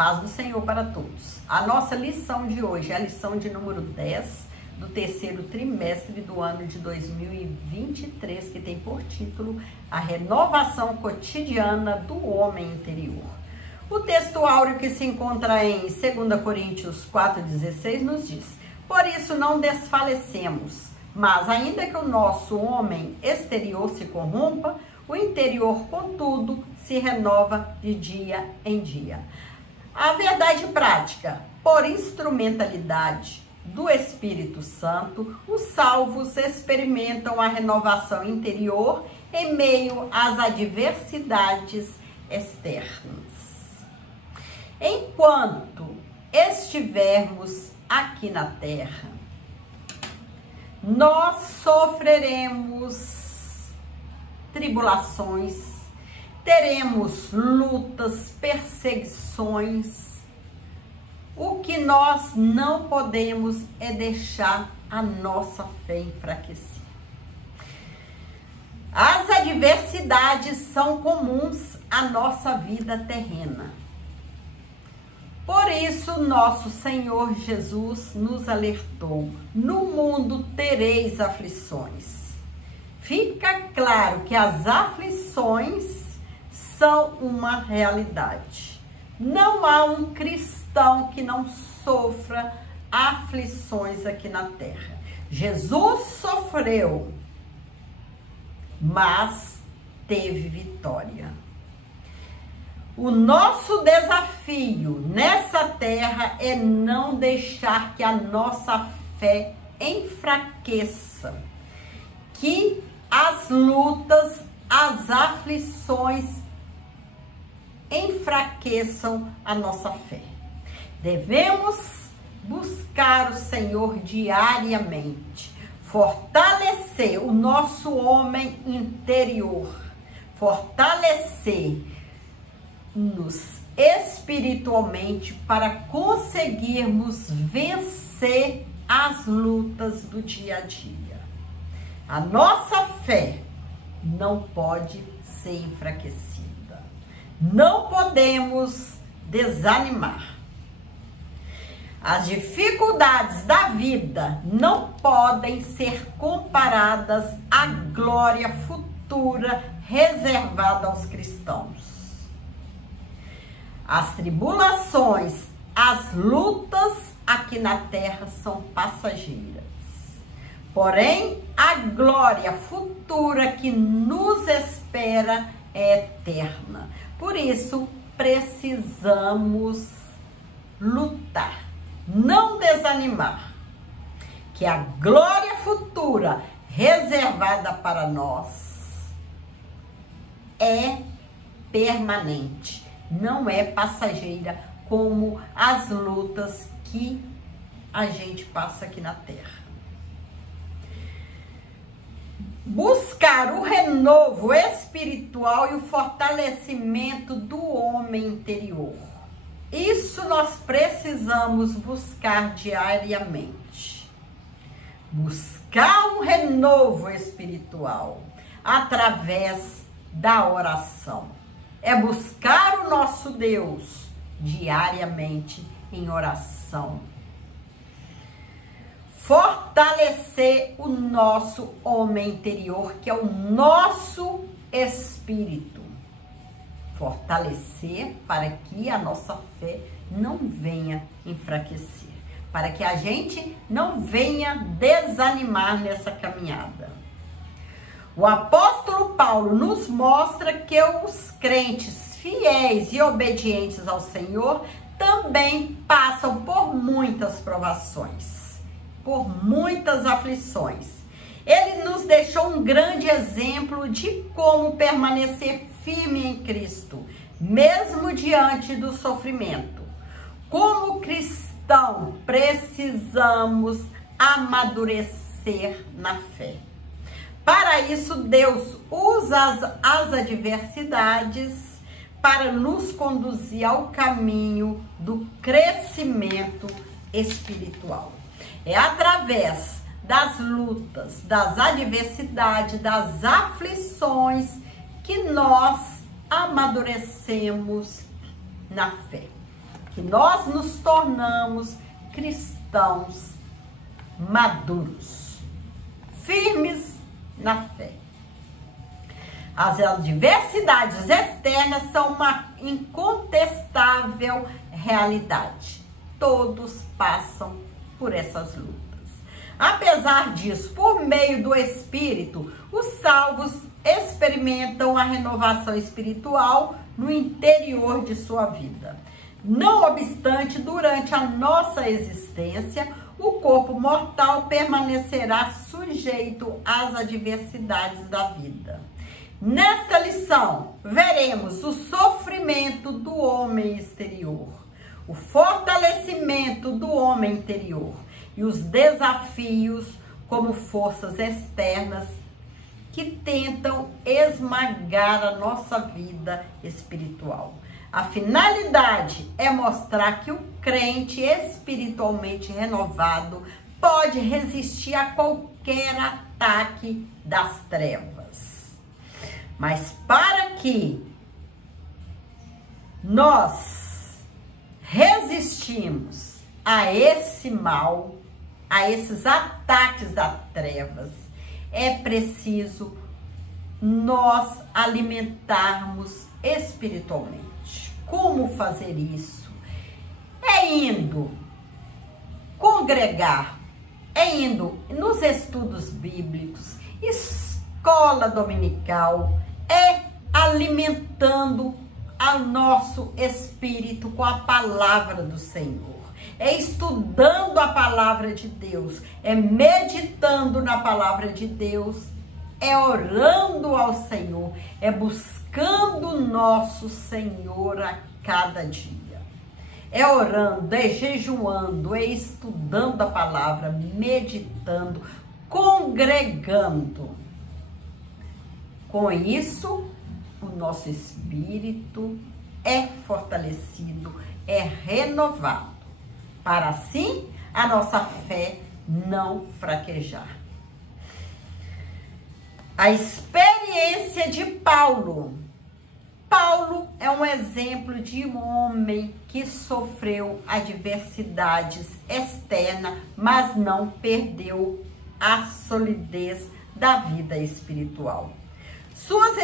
paz do Senhor para todos. A nossa lição de hoje é a lição de número 10 do terceiro trimestre do ano de 2023, que tem por título A Renovação Cotidiana do Homem Interior. O texto áureo que se encontra em 2 Coríntios 4,16 nos diz: por isso não desfalecemos, mas ainda que o nosso homem exterior se corrompa, o interior, contudo, se renova de dia em dia. A verdade prática, por instrumentalidade do Espírito Santo, os salvos experimentam a renovação interior em meio às adversidades externas. Enquanto estivermos aqui na terra, nós sofreremos tribulações, teremos lutas, perseguições. O que nós não podemos é deixar a nossa fé enfraquecer. As adversidades são comuns à nossa vida terrena. Por isso, nosso Senhor Jesus nos alertou: no mundo tereis aflições. Fica claro que as aflições são uma realidade. Não há um cristão que não sofra aflições aqui na terra. Jesus sofreu, mas teve vitória. O nosso desafio nessa terra é não deixar que a nossa fé enfraqueça, que as lutas, as aflições enfraqueçam a nossa fé. Devemos buscar o Senhor diariamente, fortalecer o nosso homem interior, fortalecer-nos espiritualmente para conseguirmos vencer as lutas do dia a dia. A nossa fé não pode ser enfraquecida. Não podemos desanimar. As dificuldades da vida não podem ser comparadas à glória futura reservada aos cristãos. As tribulações, as lutas aqui na terra são passageiras. Porém, a glória futura que nos espera é eterna. Por isso, precisamos lutar, não desanimar, que a glória futura reservada para nós é permanente, não é passageira como as lutas que a gente passa aqui na terra. Buscar o renovo espiritual e o fortalecimento do homem interior. Isso nós precisamos buscar diariamente. Buscar um renovo espiritual através da oração. É buscar o nosso Deus diariamente em oração. Fortalecer o nosso homem interior, que é o nosso espírito. Fortalecer para que a nossa fé não venha enfraquecer, para que a gente não venha desanimar nessa caminhada. O apóstolo Paulo nos mostra que os crentes fiéis e obedientes ao Senhor também passam por muitas provações, por muitas aflições. Ele nos deixou um grande exemplo de como permanecer firme em Cristo, mesmo diante do sofrimento. Como cristão, precisamos amadurecer na fé. Para isso, Deus usa as adversidades para nos conduzir ao caminho do crescimento espiritual. É através das lutas, das adversidades, das aflições que nós amadurecemos na fé, que que nós nos tornamos cristãos maduros, firmes na fé. As adversidades externas são uma incontestável realidade. Todos passam por essas lutas. Apesar disso, por meio do Espírito, os salvos experimentam a renovação espiritual no interior de sua vida. Não obstante, durante a nossa existência, o corpo mortal permanecerá sujeito às adversidades da vida. Nesta lição, veremos o sofrimento do homem exterior, o fortalecimento do homem interior e os desafios como forças externas que tentam esmagar a nossa vida espiritual. A finalidade é mostrar que o crente espiritualmente renovado pode resistir a qualquer ataque das trevas. Mas para que nós resistimos a esse mal, a esses ataques das trevas, é preciso nós alimentarmos espiritualmente. Como fazer isso? É indo congregar, é indo nos estudos bíblicos, escola dominical, é alimentando o nosso espírito com a palavra do Senhor. É estudando a palavra de Deus, é meditando na palavra de Deus, é orando ao Senhor, é buscando o nosso Senhor a cada dia. É orando, é jejuando, é estudando a palavra, meditando, congregando. Com isso, o nosso espírito é fortalecido, é renovado, para assim a nossa fé não fraquejar. A experiência de Paulo. Paulo é um exemplo de um homem que sofreu adversidades externas, mas não perdeu a solidez da vida espiritual. Suas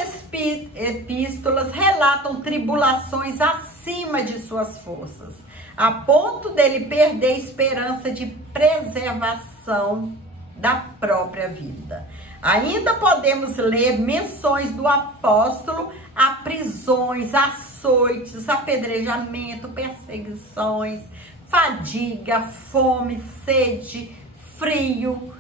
epístolas relatam tribulações acima de suas forças, a ponto dele perder a esperança de preservação da própria vida. Ainda podemos ler menções do apóstolo a prisões, açoites, apedrejamento, perseguições, fadiga, fome, sede, frio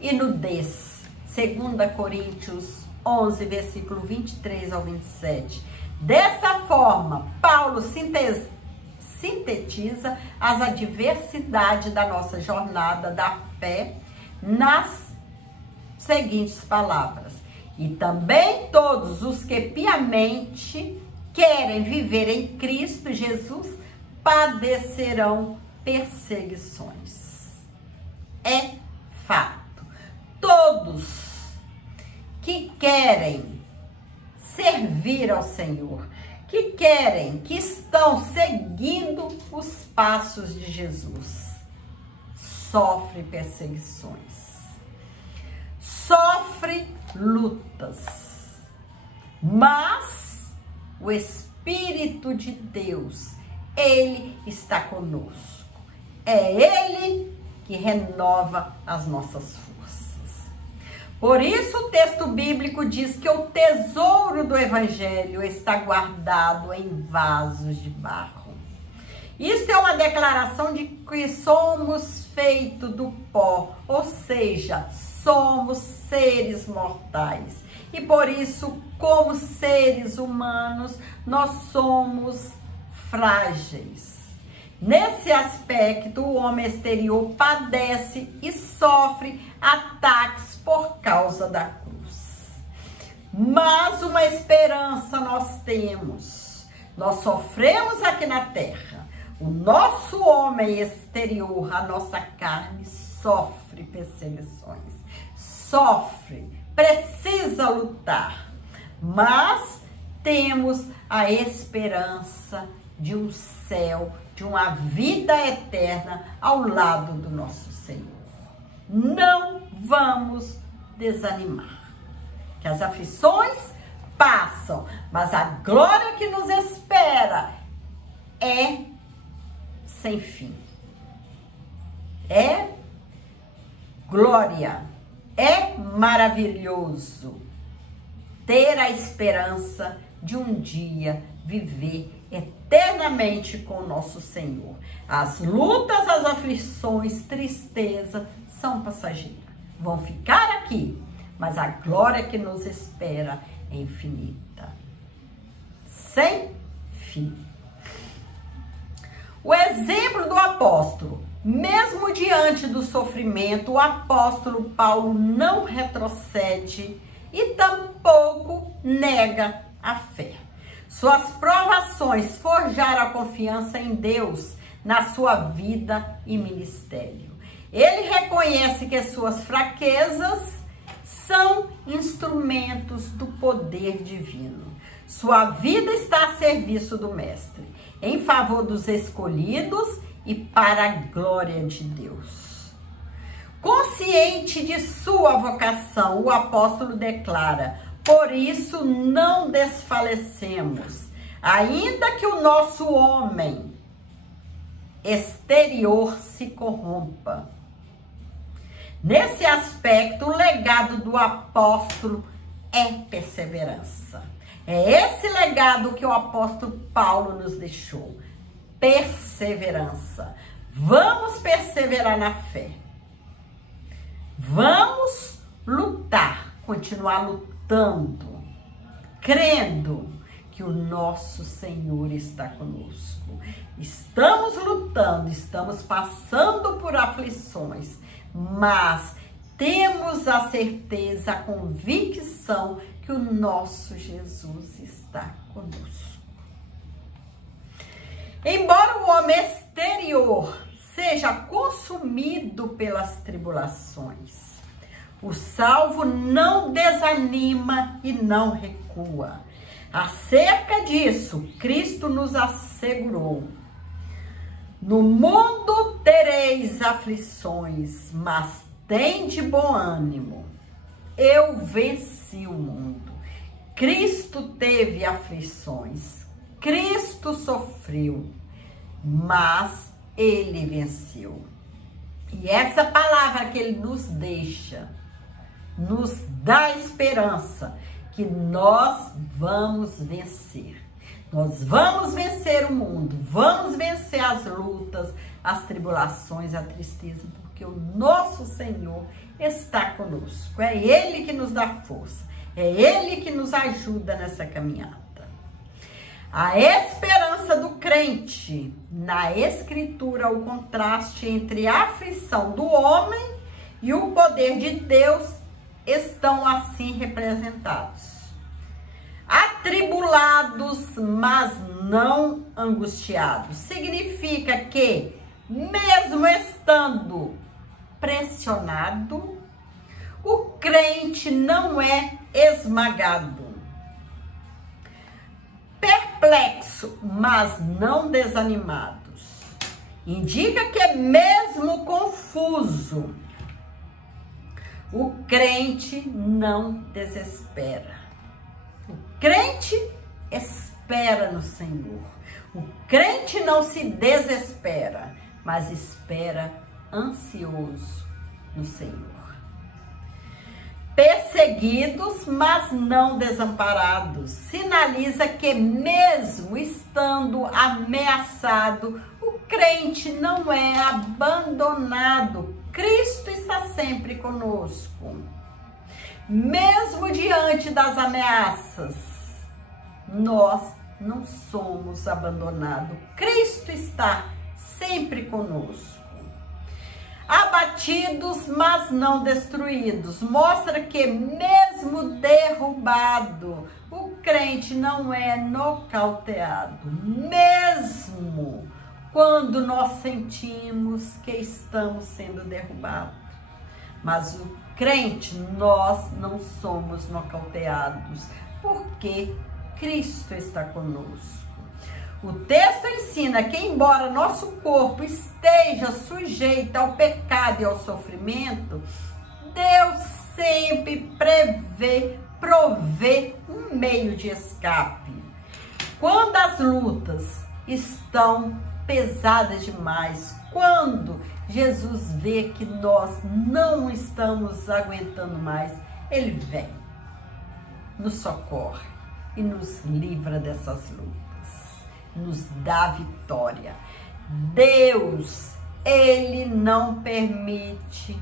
e nudez. 2 Coríntios 11, versículo 23 ao 27. Dessa forma, Paulo sintetiza as adversidades da nossa jornada da fé nas seguintes palavras: e também todos os que piamente querem viver em Cristo Jesus padecerão perseguições. É fato. Todos que querem servir ao Senhor, que estão seguindo os passos de Jesus, sofrem perseguições, sofrem lutas, mas o Espírito de Deus, Ele está conosco. É Ele que renova as nossas forças. Por isso o texto bíblico diz que o tesouro do Evangelho está guardado em vasos de barro. Isso é uma declaração de que somos feitos do pó, ou seja, somos seres mortais. E por isso, como seres humanos, nós somos frágeis. Nesse aspecto, o homem exterior padece e sofre ataques por causa da cruz. Mas uma esperança nós temos. Nós sofremos aqui na terra. O nosso homem exterior, a nossa carne, sofre perseguições. Sofre, precisa lutar. Mas temos a esperança de um céu de uma vida eterna ao lado do nosso Senhor. Não vamos desanimar, que as aflições passam, mas a glória que nos espera é sem fim. É glória, é maravilhoso ter a esperança de um dia viver eternamente com o nosso Senhor. As lutas, as aflições, tristeza são passageiras, vão ficar aqui, mas a glória que nos espera é infinita, sem fim. O exemplo do apóstolo, mesmo diante do sofrimento, o apóstolo Paulo não retrocede e tampouco nega a fé. Suas provações forjaram a confiança em Deus na sua vida e ministério. Ele reconhece que suas fraquezas são instrumentos do poder divino. Sua vida está a serviço do Mestre, em favor dos escolhidos e para a glória de Deus. Consciente de sua vocação, o apóstolo declara: por isso não desfalecemos, ainda que o nosso homem exterior se corrompa. Nesse aspecto, o legado do apóstolo é perseverança. É esse legado que o apóstolo Paulo nos deixou. Perseverança. Vamos perseverar na fé. Vamos lutar, continuar lutando, crendo que o nosso Senhor está conosco. Estamos lutando, estamos passando por aflições, mas temos a certeza, a convicção que o nosso Jesus está conosco. Embora o homem exterior seja consumido pelas tribulações, o salvo não desanima e não recua. Acerca disso, Cristo nos assegurou: no mundo tereis aflições, mas tende bom ânimo. Eu venci o mundo. Cristo teve aflições, Cristo sofreu, mas ele venceu. E essa palavra que ele nos deixa, nos dá esperança que nós vamos vencer. Nós vamos vencer o mundo, vamos vencer as lutas, as tribulações, a tristeza, porque o nosso Senhor está conosco. É Ele que nos dá força, é Ele que nos ajuda nessa caminhada. A esperança do crente na Escritura, o contraste entre a aflição do homem e o poder de Deus estão assim representados. Atribulados, mas não angustiados. Significa que, mesmo estando pressionado, o crente não é esmagado. Perplexo, mas não desanimados. Indica que, mesmo confuso, o crente não desespera. O crente espera no Senhor. O crente não se desespera, mas espera ansioso no Senhor. Perseguidos, mas não desamparados. Sinaliza que, mesmo estando ameaçado, o crente não é abandonado. Cristo está sempre conosco. Mesmo diante das ameaças, nós não somos abandonados. Cristo está sempre conosco. Abatidos, mas não destruídos. Mostra que, mesmo derrubado, o crente não é nocauteado. Mesmo quando nós sentimos que estamos sendo derrubados. Mas o crente, nós não somos nocauteados, porque Cristo está conosco. O texto ensina que, embora nosso corpo esteja sujeito ao pecado e ao sofrimento, Deus sempre provê um meio de escape. Quando as lutas estão pesadas demais, quando Jesus vê que nós não estamos aguentando mais, Ele vem, nos socorre e nos livra dessas lutas, nos dá vitória. Deus, Ele não permite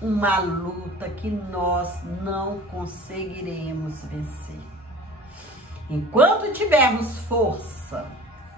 uma luta que nós não conseguiremos vencer. Enquanto tivermos força,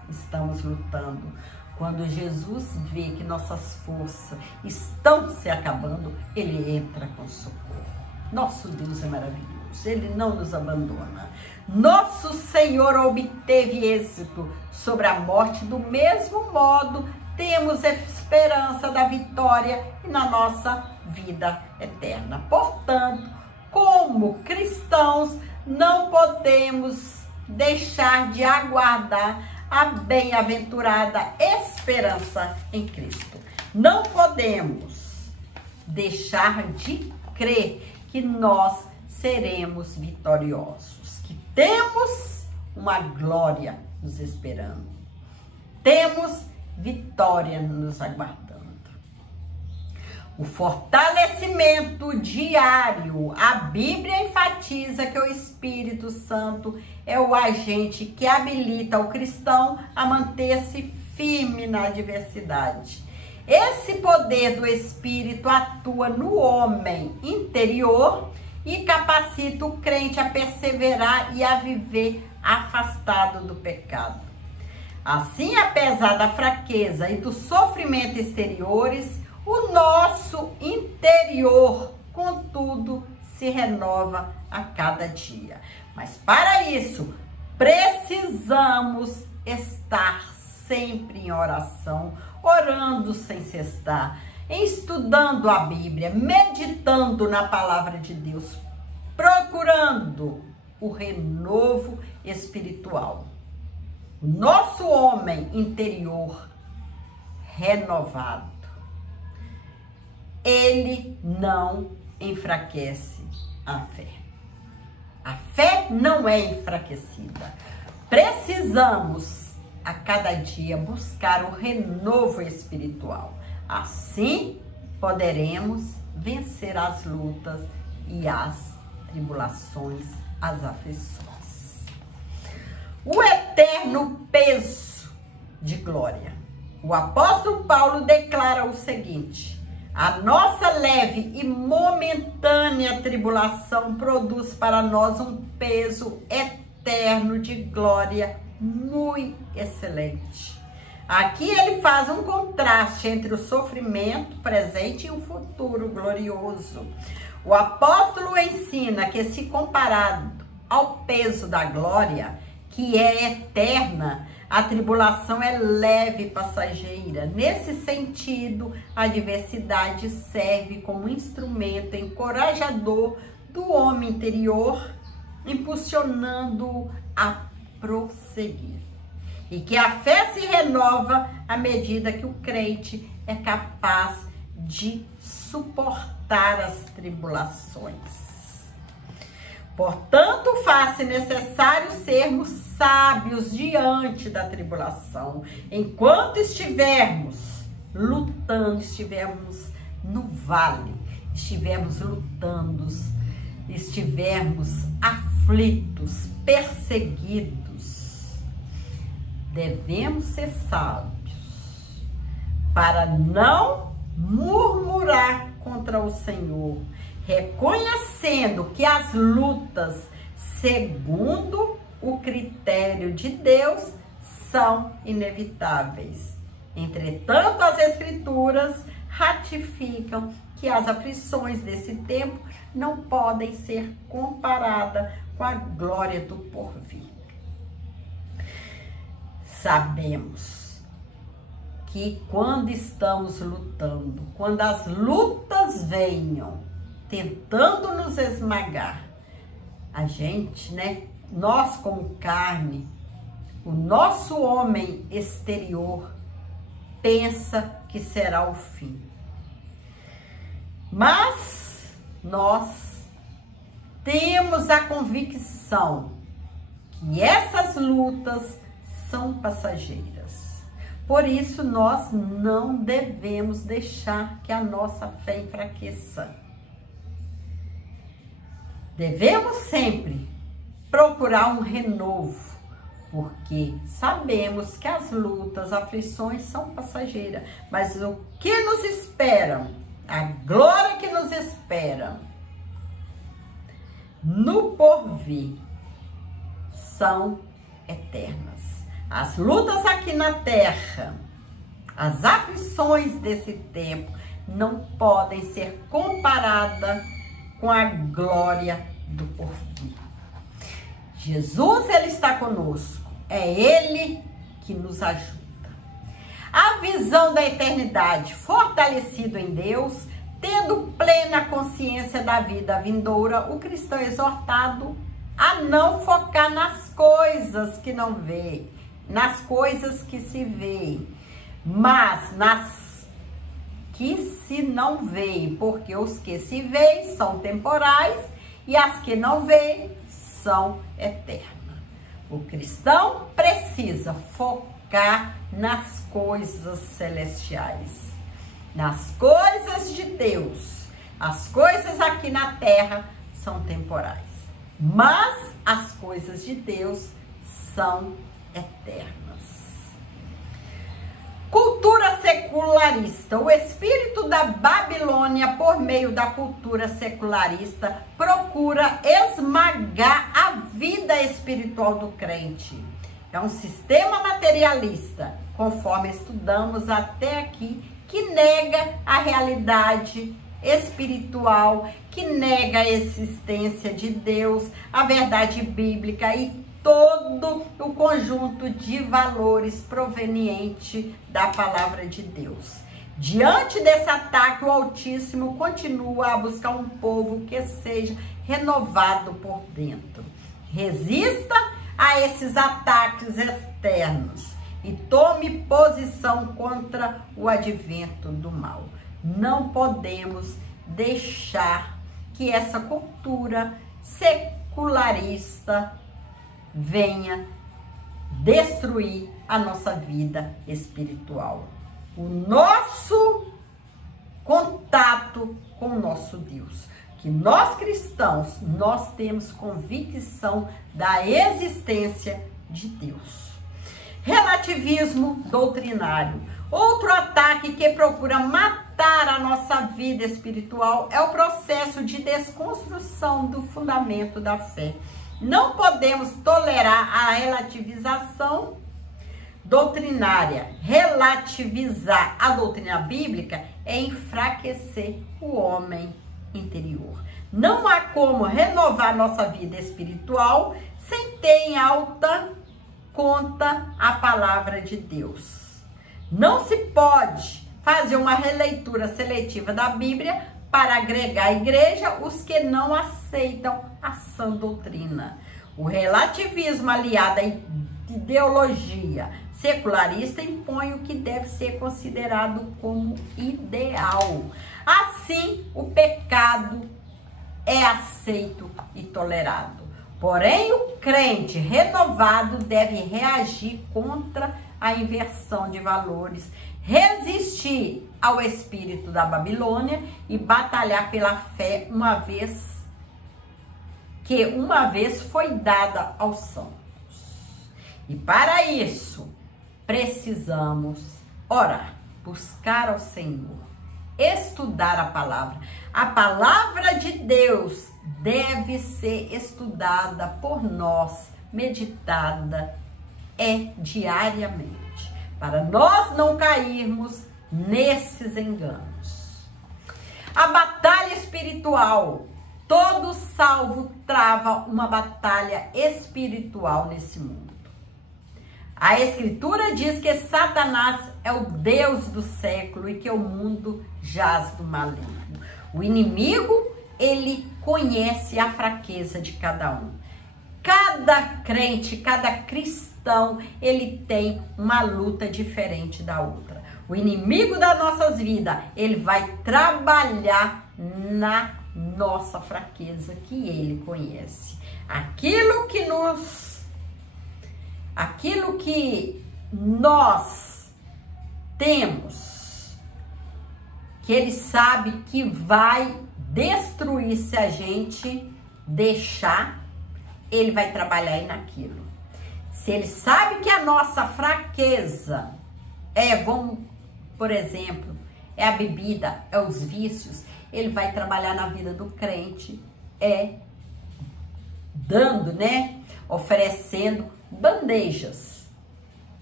estamos lutando. Quando Jesus vê que nossas forças estão se acabando, Ele entra com socorro. Nosso Deus é maravilhoso, Ele não nos abandona. Nosso Senhor obteve êxito sobre a morte, do mesmo modo temos esperança da vitória e na nossa vida eterna. Portanto, como cristãos, não podemos deixar de aguardar a bem-aventurada esperança em Cristo. Não podemos deixar de crer que nós seremos vitoriosos, que temos uma glória nos esperando, temos vitória nos aguardando. O fortalecimento diário. A Bíblia enfatiza que o Espírito Santo é o agente que habilita o cristão a manter-se firme na adversidade. Esse poder do Espírito atua no homem interior e capacita o crente a perseverar e a viver afastado do pecado. Assim, apesar da fraqueza e do sofrimento exteriores, o nosso interior, contudo, se renova a cada dia. Mas para isso, precisamos estar sempre em oração, orando sem cessar, estudando a Bíblia, meditando na palavra de Deus, procurando o renovo espiritual. Nosso homem interior renovado, ele não enfraquece a fé. A fé não é enfraquecida. Precisamos a cada dia buscar o renovo espiritual. Assim poderemos vencer as lutas e as tribulações, as aflições. O eterno peso de glória. O apóstolo Paulo declara o seguinte: a nossa leve e momentânea tribulação produz para nós um peso eterno de glória muito excelente. Aqui ele faz um contraste entre o sofrimento presente e o futuro glorioso. O apóstolo ensina que, se comparado ao peso da glória, que é eterna, a tribulação é leve e passageira. Nesse sentido, a adversidade serve como instrumento encorajador do homem interior, impulsionando-o a prosseguir. E que a fé se renova à medida que o crente é capaz de suportar as tribulações. Portanto, faz-se necessário sermos sábios diante da tribulação. Enquanto estivermos lutando, estivermos no vale, estivermos lutando, estivermos aflitos, perseguidos, devemos ser sábios para não murmurar contra o Senhor, reconhecendo que as lutas, segundo o critério de Deus, são inevitáveis. Entretanto, as Escrituras ratificam que as aflições desse tempo não podem ser comparadas com a glória do porvir. Sabemos que quando estamos lutando, quando as lutas venham tentando nos esmagar, a gente, nós como carne, o nosso homem exterior pensa que será o fim. Mas nós temos a convicção que essas lutas são passageiras. Por isso, nós não devemos deixar que a nossa fé enfraqueça. Devemos sempre procurar um renovo, porque sabemos que as lutas, aflições são passageiras, mas o que nos espera, a glória que nos espera no porvir, são eternas. As lutas aqui na terra, as aflições desse tempo não podem ser comparadas com a glória do porvir. Jesus, ele está conosco, é ele que nos ajuda. A visão da eternidade, fortalecido em Deus, tendo plena consciência da vida vindoura, o cristão é exortado a não focar nas coisas que não vê, nas coisas que se vê, mas nas que se não vê, porque os que se veem são temporais e as que não veem são eternas. O cristão precisa focar nas coisas celestiais, nas coisas de Deus. As coisas aqui na terra são temporais, mas as coisas de Deus são eternas. Cultura secularista. O espírito da Babilônia, por meio da cultura secularista, procura esmagar a vida espiritual do crente. É um sistema materialista, conforme estudamos até aqui, que nega a realidade espiritual, que nega a existência de Deus, a verdade bíblica e todo o conjunto de valores proveniente da palavra de Deus. Diante desse ataque, o Altíssimo continua a buscar um povo que seja renovado por dentro. Resista a esses ataques externos e tome posição contra o advento do mal. Não podemos deixar que essa cultura secularista venha destruir a nossa vida espiritual. O nosso contato com o nosso Deus. Que nós cristãos, nós temos convicção da existência de Deus. Relativismo doutrinário. Outro ataque que procura matar a nossa vida espiritual é o processo de desconstrução do fundamento da fé. Não podemos tolerar a relativização doutrinária. Relativizar a doutrina bíblica é enfraquecer o homem interior. Não há como renovar nossa vida espiritual sem ter em alta conta a palavra de Deus. Não se pode fazer uma releitura seletiva da Bíblia para agregar à igreja os que não aceitam a sã doutrina. O relativismo aliado à ideologia secularista impõe o que deve ser considerado como ideal. Assim, o pecado é aceito e tolerado. Porém, o crente renovado deve reagir contra a inversão de valores, resistir ao espírito da Babilônia e batalhar pela fé uma vez foi dada aos santos. E para isso, precisamos orar, buscar ao Senhor, estudar a palavra. A palavra de Deus deve ser estudada por nós, meditada diariamente, para nós não cairmos nesses enganos. A batalha espiritual. Todo salvo trava uma batalha espiritual nesse mundo. A Escritura diz que Satanás é o Deus do século e que o mundo jaz do maligno. O inimigo, ele conhece a fraqueza de cada um. cada crente, cada cristão, ele tem uma luta diferente da outra. O inimigo das nossas vidas, ele vai trabalhar na nossa fraqueza que ele conhece. Aquilo que nós temos, que ele sabe que vai destruir se a gente deixar, ele vai trabalhar aí naquilo. Se ele sabe que a nossa fraqueza por exemplo, é a bebida, é os vícios, ele vai trabalhar na vida do crente, dando, né? Oferecendo bandejas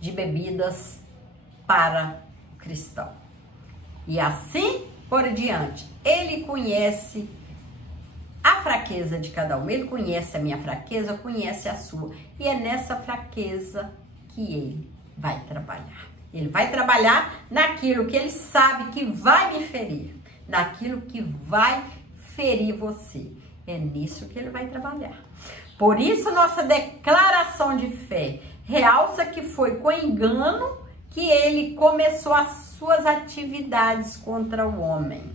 de bebidas para o cristão. E assim por diante. Ele conhece a fraqueza de cada um. Ele conhece a minha fraqueza, conhece a sua. E é nessa fraqueza que ele vai trabalhar. Ele vai trabalhar naquilo que ele sabe que vai me ferir. Naquilo que vai ferir você. É nisso que ele vai trabalhar. Por isso, nossa declaração de fé realça que foi com engano que ele começou as suas atividades contra o homem.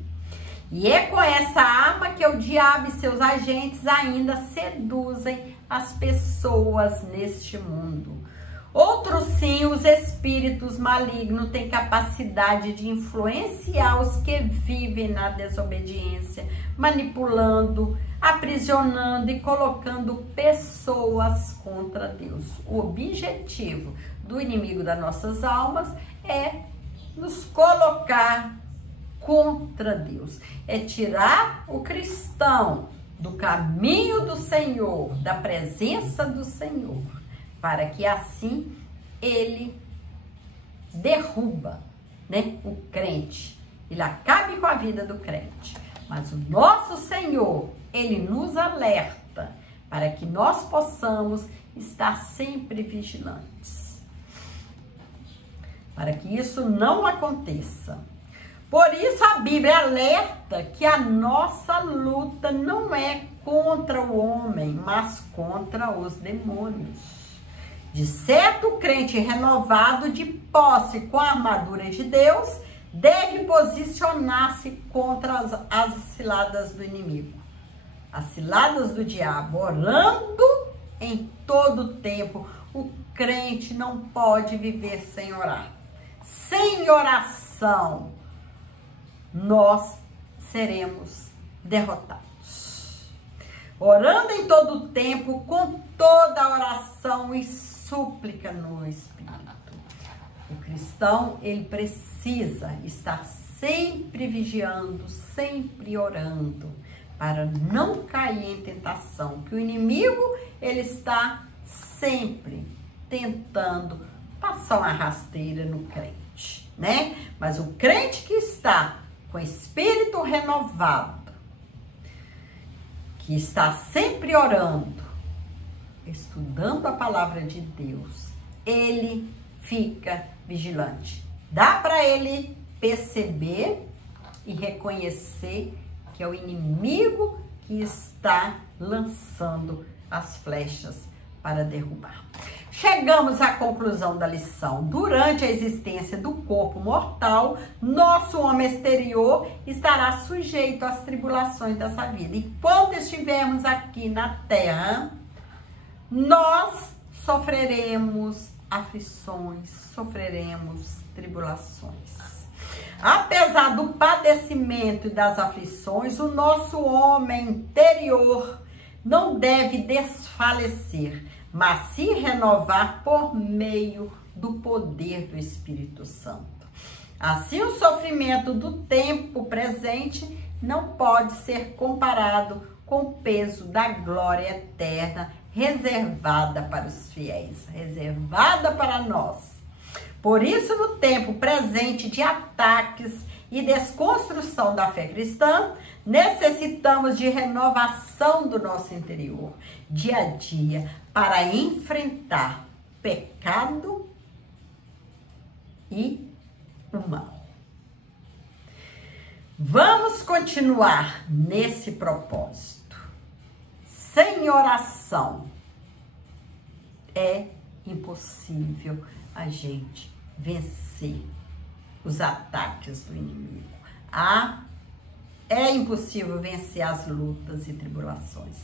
E é com essa arma que o diabo e seus agentes ainda seduzem as pessoas neste mundo. Outros sim, os espíritos malignos têm capacidade de influenciar os que vivem na desobediência, manipulando, aprisionando e colocando pessoas contra Deus. O objetivo do inimigo das nossas almas é nos colocar contra Deus, é tirar o cristão do caminho do Senhor, da presença do Senhor, para que assim ele derruba, né, o crente, ele acabe com a vida do crente. Mas o nosso Senhor, ele nos alerta para que nós possamos estar sempre vigilantes, para que isso não aconteça. Por isso a Bíblia alerta que a nossa luta não é contra o homem, mas contra os demônios. De certo, o crente renovado de posse com a armadura de Deus deve posicionar-se contra as ciladas do inimigo, as ciladas do diabo, orando em todo tempo. O crente não pode viver sem orar. Sem oração, nós seremos derrotados. Orando em todo tempo, com toda oração e súplica no Espírito. O cristão, ele precisa estar sempre vigiando, sempre orando, para não cair em tentação, que o inimigo, ele está sempre tentando passar uma rasteira no crente, né? Mas o crente que está com espírito renovado, que está sempre orando, estudando a palavra de Deus, ele fica vigilante. Dá para ele perceber e reconhecer que é o inimigo que está lançando as flechas para derrubar. Chegamos à conclusão da lição. Durante a existência do corpo mortal, nosso homem exterior estará sujeito às tribulações dessa vida. Enquanto estivermos aqui na terra, nós sofreremos aflições, sofreremos tribulações. Apesar do padecimento e das aflições, o nosso homem interior não deve desfalecer, mas se renovar por meio do poder do Espírito Santo. Assim, o sofrimento do tempo presente não pode ser comparado com o peso da glória eterna reservada para os fiéis, reservada para nós. Por isso, no tempo presente de ataques e desconstrução da fé cristã, necessitamos de renovação do nosso interior, dia a dia, para enfrentar pecado e o mal. Vamos continuar nesse propósito. Sem oração, é impossível a gente vencer os ataques do inimigo. É impossível vencer as lutas e tribulações.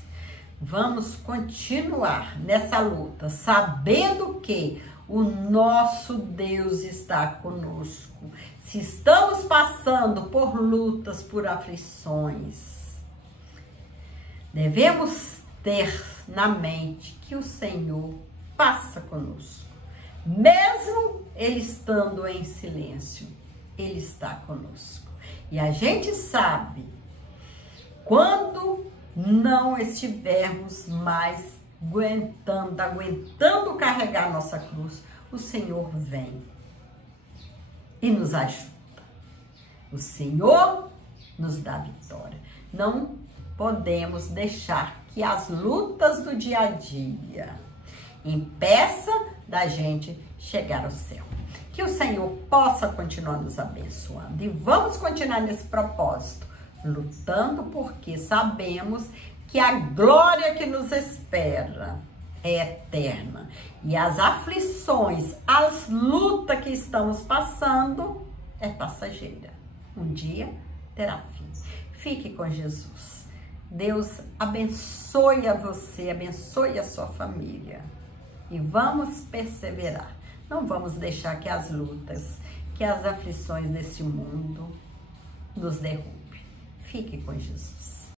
Vamos continuar nessa luta, sabendo que o nosso Deus está conosco. Se estamos passando por lutas, por aflições, devemos ter na mente que o Senhor passa conosco. Mesmo Ele estando em silêncio, Ele está conosco. E a gente sabe, quando não estivermos mais aguentando carregar nossa cruz, o Senhor vem e nos ajuda. O Senhor nos dá vitória. Não podemos deixar que as lutas do dia a dia impeçam da gente chegar ao céu. Que o Senhor possa continuar nos abençoando. E vamos continuar nesse propósito, lutando, porque sabemos que a glória que nos espera é eterna. E as aflições, as lutas que estamos passando é passageira. Um dia terá fim. Fique com Jesus. Deus abençoe a você, abençoe a sua família. E vamos perseverar. Não vamos deixar que as lutas, que as aflições desse mundo nos derrubem. Fique com Jesus.